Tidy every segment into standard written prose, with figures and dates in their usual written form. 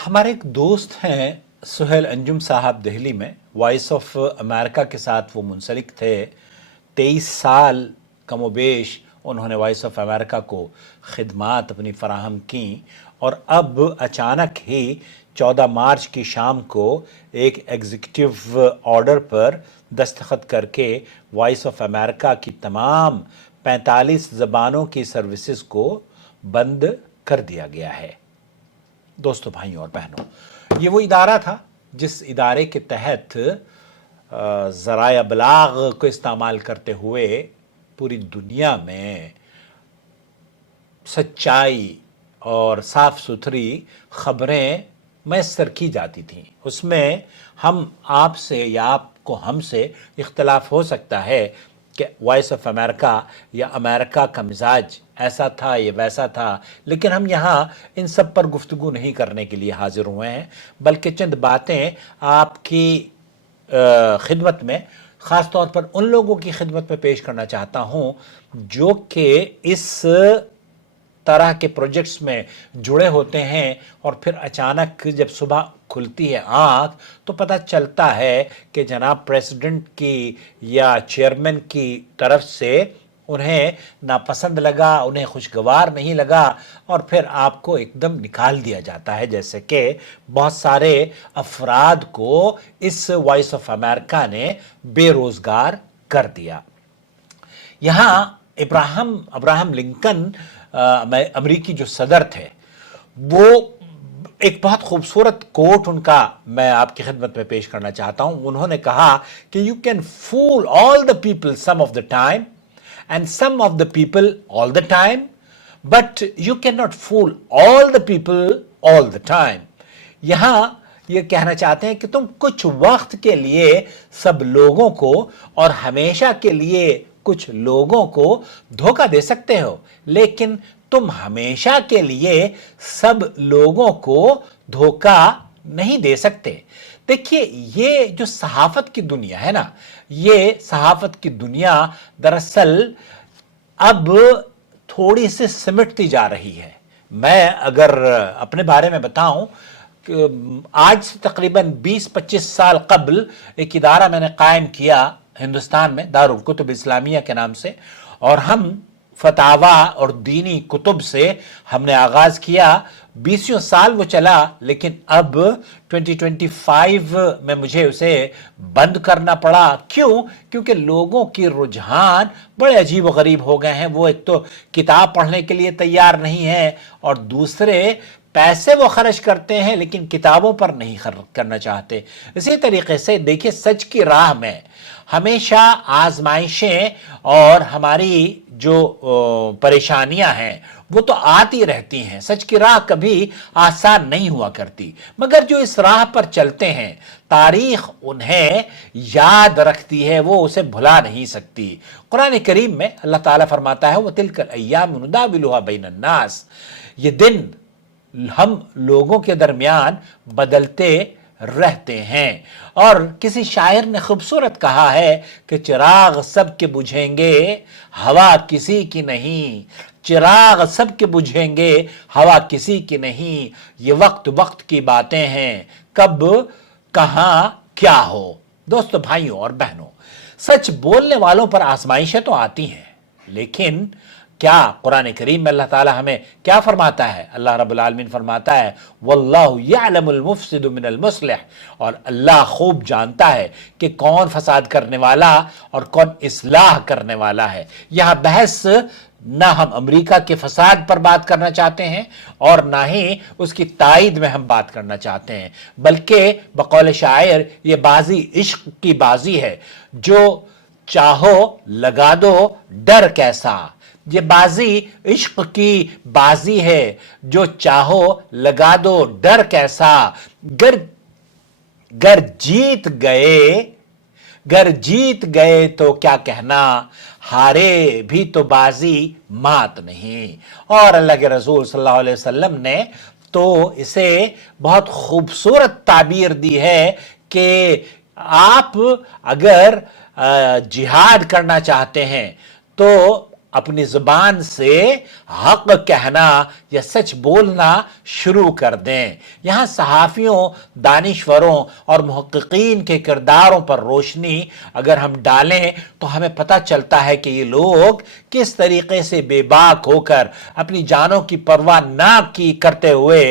हमारे एक दोस्त हैं सुहेल अंजुम साहब, दिल्ली में वॉइस ऑफ अमेरिका के साथ वो मुंसलिक थे। 23 साल कमोबेश उन्होंने वॉइस ऑफ अमेरिका को खिदमात अपनी फ़राहम की और अब अचानक ही 14 मार्च की शाम को एक एग्जीक्यूटिव ऑर्डर पर दस्तखत करके वॉइस ऑफ अमेरिका की तमाम 45 ज़बानों की सर्विसेज को बंद कर दिया गया है। दोस्तों, भाइयों और बहनों, ये वो इदारा था जिस इदारे के तहत ज़राए अबलाग को इस्तेमाल करते हुए पूरी दुनिया में सच्चाई और साफ सुथरी खबरें मैसर की जाती थीं। उसमें हम आपसे या आपको हमसे इख्तलाफ हो सकता है कि वॉइस ऑफ अमेरिका या अमेरिका का मिजाज ऐसा था ये वैसा था, लेकिन हम यहाँ इन सब पर गुफ्तगू नहीं करने के लिए हाजिर हुए हैं, बल्कि चंद बातें आपकी खिदमत में, ख़ास तौर पर उन लोगों की खिदमत में पेश करना चाहता हूँ जो कि इस तरह के प्रोजेक्ट्स में जुड़े होते हैं और फिर अचानक जब सुबह खुलती है आँख तो पता चलता है कि जनाब प्रेसिडेंट की या चेयरमैन की तरफ से उन्हें नापसंद लगा, उन्हें खुशगवार नहीं लगा और फिर आपको एकदम निकाल दिया जाता है, जैसे कि बहुत सारे अफराद को इस वॉइस ऑफ अमेरिका ने बेरोज़गार कर दिया। यहाँ अब्राहम लिंकन अमेरिकी जो सदर थे, वो एक बहुत खूबसूरत कोट उनका मैं आपकी खिदमत में पेश करना चाहता हूं। उन्होंने कहा कि you can fool all the people some of the time and some of the people all the time, but you can not fool all the people all the time. यहां ये कहना चाहते हैं कि तुम कुछ वक्त के लिए सब लोगों को और हमेशा के लिए कुछ लोगों को धोखा दे सकते हो, लेकिन तुम हमेशा के लिए सब लोगों को धोखा नहीं दे सकते। देखिए, ये जो सहाफत की दुनिया है ना, ये सहाफत की दुनिया दरअसल अब थोड़ी सी सिमटती जा रही है। मैं अगर अपने बारे में बताऊं, आज से तकरीबन 20-25 साल कबल एक इदारा मैंने कायम किया हिंदुस्तान में, दारुल कुतुब इस्लामिया के नाम से, और हम फतावा और दीनी कुतुब से हमने आगाज़ किया। 20 साल वो चला, लेकिन अब 2025 में मुझे उसे बंद करना पड़ा। क्यों? क्योंकि लोगों की रुझान बड़े अजीब व गरीब हो गए हैं। वो एक तो किताब पढ़ने के लिए तैयार नहीं है और दूसरे पैसे वो खर्च करते हैं लेकिन किताबों पर नहीं खर्च करना चाहते। इसी तरीके से देखिए, सच की राह में हमेशा आजमाइशें और हमारी जो परेशानियां हैं वो तो आती रहती हैं। सच की राह कभी आसान नहीं हुआ करती, मगर जो इस राह पर चलते हैं तारीख उन्हें याद रखती है, वो उसे भुला नहीं सकती। कुरान करीम में अल्लाह ताला फरमाता है, वो तिलकल अय्याम नुदाविलुहा बैनन नास, ये दिन हम लोगों के दरमियान बदलते रहते हैं। और किसी शायर ने खूबसूरत कहा है कि चिराग सबके बुझेंगे, हवा किसी की नहीं। चिराग सबके बुझेंगे, हवा किसी की नहीं। ये वक्त वक्त की बातें हैं, कब कहां क्या हो। दोस्तों, भाइयों और बहनों, सच बोलने वालों पर आजमाइशें तो आती हैं, लेकिन क्या कुरान करीम में अल्लाह ताला हमें क्या फरमाता है? अल्लाह रब्बुल आलमीन फरमाता है, वल्लाहु यअलमुल मुफ्सिदु मिनल मुस्लिह, और अल्लाह खूब जानता है कि कौन फसाद करने वाला और कौन इस्लाह करने वाला है। यह बहस ना हम अमेरिका के फसाद पर बात करना चाहते हैं और ना ही उसकी तायद में हम बात करना चाहते हैं, बल्कि बकौल शायर ये बाजी इश्क की बाजी है, जो चाहो लगा दो डर कैसा। ये बाजी इश्क की बाजी है, जो चाहो लगा दो डर कैसा। गर जीत गए तो क्या कहना, हारे भी तो बाजी मात नहीं। और अल्लाह के रसूल सल्लल्लाहु अलैहि वसल्लम ने तो इसे बहुत खूबसूरत ताबीर दी है कि आप अगर जिहाद करना चाहते हैं तो अपनी ज़ुबान से हक़ कहना या सच बोलना शुरू कर दें। यहाँ सहाफ़ियों, दानिश्वरों और मुहक्किकीन के किरदारों पर रोशनी अगर हम डालें तो हमें पता चलता है कि ये लोग किस तरीके से बेबाक होकर अपनी जानों की परवाह ना की करते हुए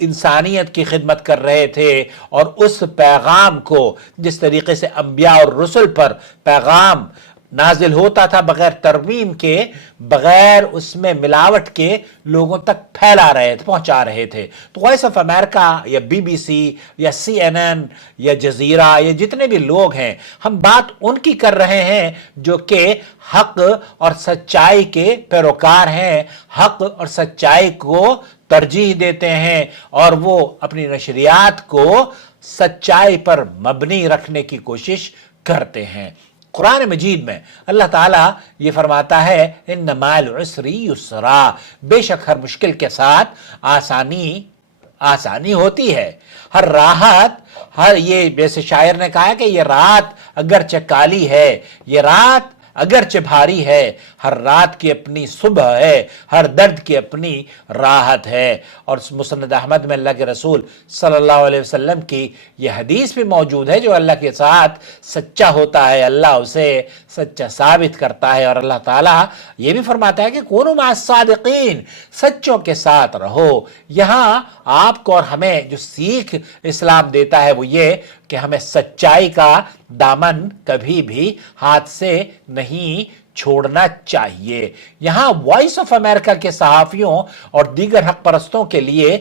इंसानियत की खिदमत कर रहे थे, और उस पैगाम को जिस तरीके से अंबिया और रसूल पर पैगाम नाजिल होता था बगैर तरमीम के, बगैर उसमें मिलावट के लोगों तक फैला रहे थे, पहुंचा रहे थे। तो वॉइस ऑफ अमेरिका या BBC या CNN या जजीरा, ये जितने भी लोग हैं, हम बात उनकी कर रहे हैं जो कि हक और सच्चाई के पैरोकार हैं, हक और सच्चाई को तरजीह देते हैं, और वो अपनी नशरियात को सच्चाई पर मबनी रखने की कोशिश करते हैं। कुरान मजीद में अल्लाह ताला ये फरमाता है, इन्न माल उसरी युसरा, बेशक हर मुश्किल के साथ आसानी होती है। हर राहत, हर, ये जैसे शायर ने कहा है कि ये रात अगरचे काली है, ये रात अगरचे भारी है, हर रात की अपनी सुबह है, हर दर्द की अपनी राहत है। और मुस्नद अहमद में अल्लाह के रसूल सल्लल्लाहु अलैहि वसल्लम की यह हदीस भी मौजूद है, जो अल्लाह के साथ सच्चा होता है अल्लाह उसे सच्चा साबित करता है। और अल्लाह ताला ये भी फरमाता है कि कूनू मअस सादिकीन, सच्चों के साथ रहो। यहाँ आपको और हमें जो सीख इस्लाम देता है वो ये कि हमें सच्चाई का दामन कभी भी हाथ से नहीं छोड़ना चाहिए। यहाँ वॉइस ऑफ अमेरिका के सहाफ़ियों और दीगर हक परस्तों के लिए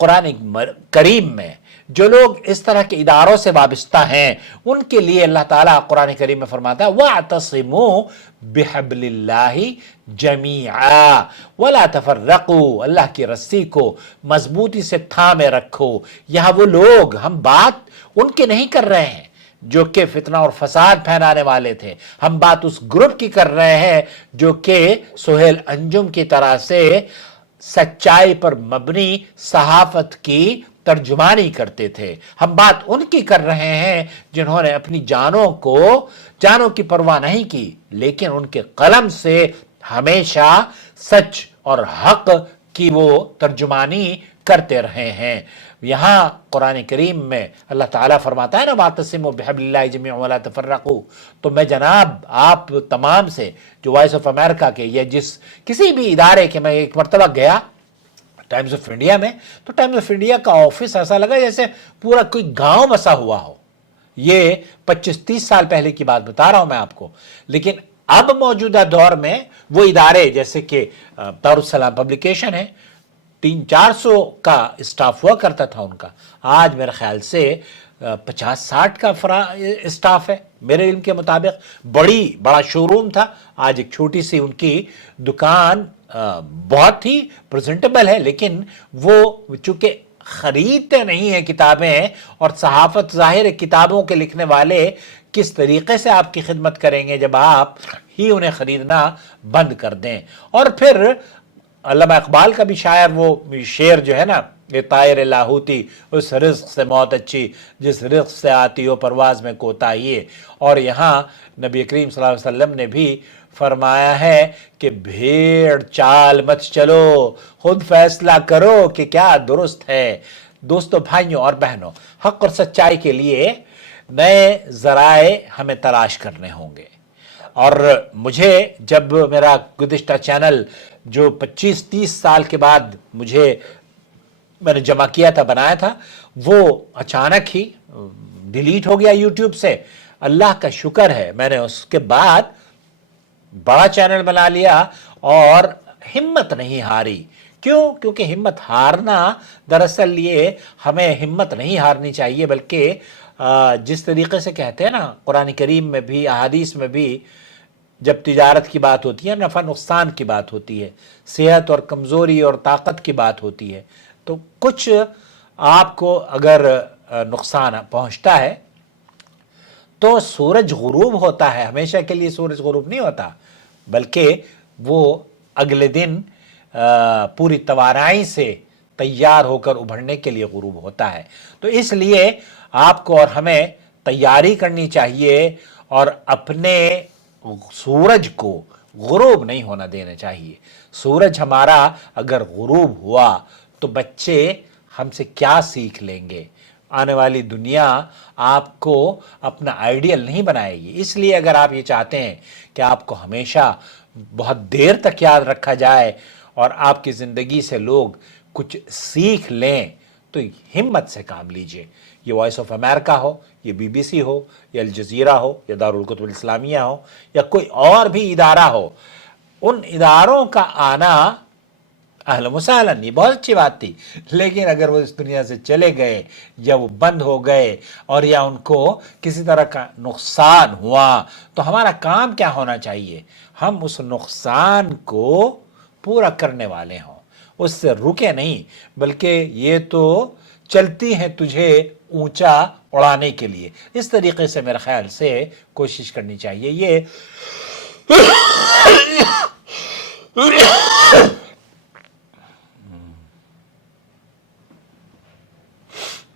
कुरान करीम में जो लोग इस तरह के इदारों से वाबस्ता हैं, उनके लिए अल्लाह ताला कुरान करीम में फरमाता है, वअतसिमू बिहब्लिल्लाहि जमीआ वला तफर्रकू, अल्लाह की रस्सी को मजबूती से थामे रखो। यहाँ वो लोग, हम बात उनके नहीं कर रहे हैं जो कि फितना और फसाद फैलाने वाले थे, हम बात उस ग्रुप की कर रहे हैं जो कि सुहेल अंजुम की तरह से सच्चाई पर मबनी सहाफत की तर्जुमानी करते थे। हम बात उनकी कर रहे हैं जिन्होंने अपनी जानों की परवाह नहीं की, लेकिन उनके कलम से हमेशा सच और हक की वो तर्जुमानी करते रहे हैं। यहाँ कुरान करीम में अल्लाह ताला फरमाता है ना, वातसिमू बिहब्लिल्लाहि जमीअन वला तफर्रकू। तो मैं जनाब आप तमाम से, जो वॉइस ऑफ अमेरिका के या जिस किसी भी इदारे के, मैं एक मरतबा गया टाइम्स ऑफ इंडिया में, तो टाइम्स ऑफ इंडिया का ऑफिस ऐसा लगा जैसे पूरा कोई गांव बसा हुआ हो। ये 25-30 साल पहले की बात बता रहा हूं मैं आपको। लेकिन अब मौजूदा दौर में वो इदारे जैसे कि दारुस्सलाम पब्लिकेशन है, 300-400 का स्टाफ हुआ करता था उनका, आज मेरे ख्याल से 50-60 का स्टाफ है मेरे इल्म के मुताबिक। बड़ा शोरूम था, आज एक छोटी सी उनकी दुकान बहुत ही प्रेजेंटेबल है, लेकिन वो चूंकि खरीदते नहीं है किताबें, और सहाफत जाहिर है किताबों के लिखने वाले किस तरीके से आपकी खिदमत करेंगे जब आप ही उन्हें खरीदना बंद कर दें। और फिर अल्लामा इकबाल का भी शायर वो शेर जो है ना, ये तायर लाहूती, उस रिज़्क़ से मौत अच्छी जिस रिज़्क़ से आती हो परवाज़ में कोताही। और यहाँ नबी करीम सल्लल्लाहु अलैहि वसल्लम ने भी फरमाया है कि भेड़ चाल मत चलो, खुद फैसला करो कि क्या दुरुस्त है। दोस्तों, भाइयों और बहनों, हक और सच्चाई के लिए नए ज़राए हमें तलाश करने होंगे। और मुझे जब मेरा गुज़िश्ता चैनल जो 25-30 साल के बाद मैंने जमा किया था, बनाया था, वो अचानक ही डिलीट हो गया यूट्यूब से। अल्लाह का शुक्र है मैंने उसके बाद बड़ा चैनल बना लिया और हिम्मत नहीं हारी। क्यों? क्योंकि हिम्मत हारना, दरअसल ये हमें हिम्मत नहीं हारनी चाहिए, बल्कि जिस तरीके से कहते हैं ना कुरान करीम में भी, अहादीस में भी, जब तिजारत की बात होती है, नफ़ा नुकसान की बात होती है, सेहत और कमज़ोरी और ताकत की बात होती है, तो कुछ आपको अगर नुकसान पहुंचता है तो सूरज गुरूब होता है, हमेशा के लिए सूरज गुरूब नहीं होता, बल्कि वो अगले दिन पूरी तवानाई से तैयार होकर उभरने के लिए गुरूब होता है। तो इसलिए आपको और हमें तैयारी करनी चाहिए और अपने सूरज को غروب نہیں ہونا دینا چاہیے. سورج ہمارا اگر غروب ہوا تو بچے ہم سے کیا سیکھ لیں گے؟ آنے والی دنیا آپ کو اپنا آئیڈیل نہیں بنائے گی. اس لیے اگر آپ یہ چاہتے ہیں کہ آپ کو ہمیشہ بہت دیر تک یاد رکھا جائے اور آپ کی زندگی سے لوگ کچھ سیکھ لیں تو ہمت سے کام لیجئے. یہ وائس آف امریکہ ہو، یہ بی بی سی ہو، یا الجزیرہ ہو، یا دارالکتب الاسلامیہ ہو، یا کوئی اور بھی ادارہ ہو، ان اداروں کا آنا اہلا و سہلا، یہ بہت اچھی بات تھی. لیکن اگر وہ اس دنیا سے چلے گئے یا وہ بند ہو گئے اور یا ان کو کسی طرح کا نقصان ہوا تو ہمارا کام کیا ہونا چاہیے؟ ہم اس نقصان کو پورا کرنے والے ہوں، اس سے رکے نہیں، بلکہ یہ تو چلتی ہیں تجھے اونچا اڑانے کے لیے. اس طریقے سے میرے خیال سے کوشش کرنی چاہیے. یہ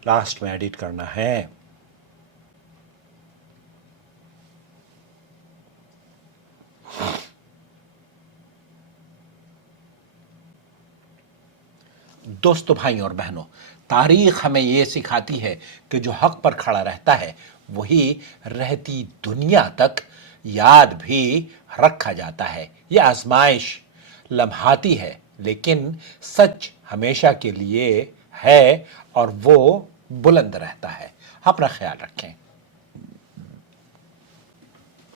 لاسٹ میں ایڈٹ کرنا ہے. دوستو، بھائی اور بہنوں، تاریخ ہمیں یہ سکھاتی ہے کہ جو حق پر کھڑا رہتا ہے وہی رہتی دنیا تک یاد بھی رکھا جاتا ہے. یہ آزمائش لمحاتی ہے لیکن سچ ہمیشہ کے لیے ہے اور وہ بلند رہتا ہے. اپنا خیال رکھیں.